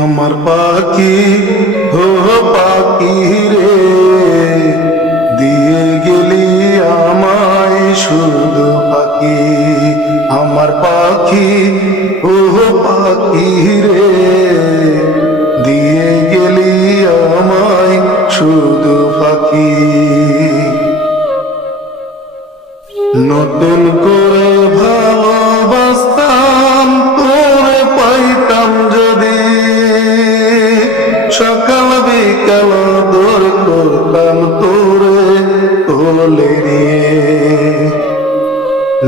আমার পাখি হো পাখি রে, দিয়ে গেলি আমায় শুধু পাখি। আমার পাখি হো পাখি রে, দিয়ে গেলি আমায় শুধু পাখি। নতুন করে ভালোবাসতাম তোরে পাইতাম যদি, সকাল বিকাল দর করতাম তোরে কোলে নিয়ে।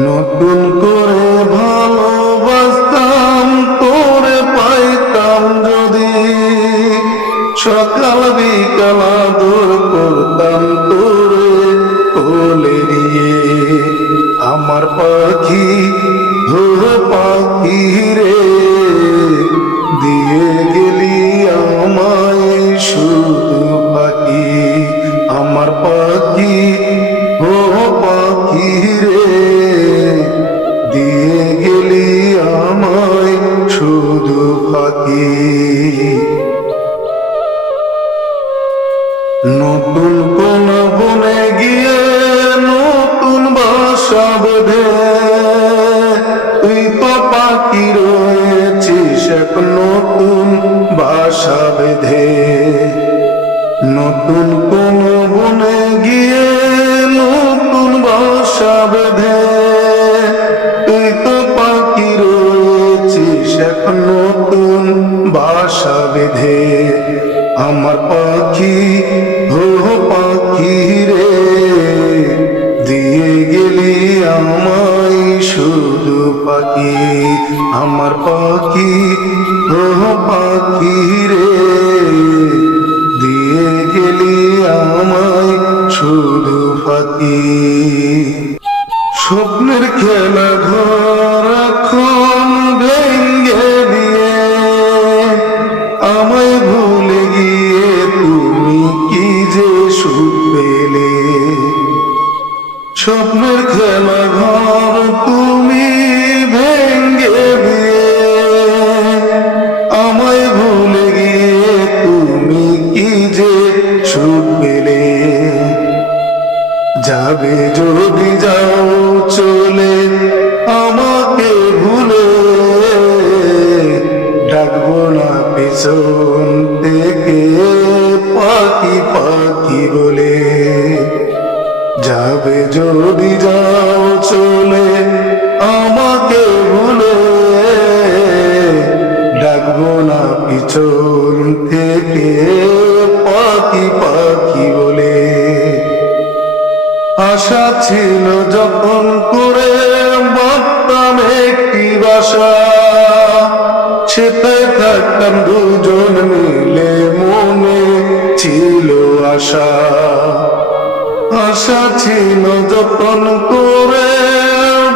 নতুন করে ভালোবাসতাম তোরে পাইতাম যদি, সকাল বিকাল দর করতাম তোরে কোলে নিয়ে। আমার পাখি হো পাখি রে, দিয়ে গেলি আমায় শুধু পাখি। আমার পাখি হো পাখি রে, দিয়ে গেলি আমায় শুধু পাখি। নতুন কোন বনে গিয়ে নতুন বাসা বেঁধে, তুই তো পাখি রয়েছিস এক নতুন বাসা বেঁধে। নতুন কোন বনে গিয়ে নতুন বাসা বেঁধে, তুই তো পাখি রয়েছিস এক নতুন বাসা বেঁধে। আমার পাখি হো পাখি রে, দিয়ে গেলি আমায় শুধু পাখি। আমার পাখি হো পাখি রে, দিয়ে গেলি আমায় শুধু পাখি। স্বপ্নের খেলা ঘর এখন ভেঙ্গে দিয়ে, আমায় ভুলে গিয়ে তুমি কি যে সুখ পেলে। স্বপ্নের খেলা ঘর তুমি ভেঙ্গে দিয়ে, আমায় ভুলে গিয়ে তুমি কি যে সুখ পেলে। যাবে যদি যাও চলে আমাকে ভুলে, ডাকবো না পিছন থেকে পাখি পাখি বলে। যাবে যদি যাও চলে আমাকে ভুলে, ডাকবো না পিছন থেকে পাখি পাখি বলে। আশা ছিল যখন করে ভাবতাম একটি বাসা, সেটাই থাকতাম দুজন মিলে মনে ছিল আশা। আশা ছিল যখন করে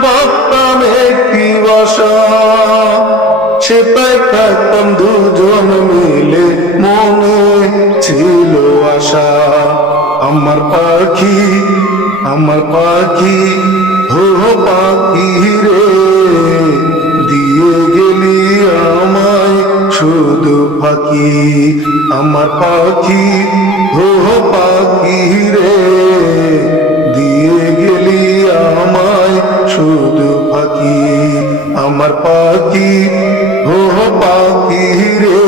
ভাবতাম একটি বাসা, সেটাই থাকতাম দুজন মিলে মনে ছিল আশা। আমার পাখি আমার পাখি হো পাখি রে, দিয়ে গেলি আমায় শুধু পাখি। আমার পাখি হো পাখি রে, দিয়ে গেলি আমায় শুধু পাখি। আমার পাখি হো পাখি রে,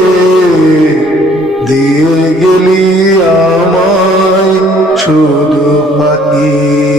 দিয়ে গেলি আমায় শুধু পাখি।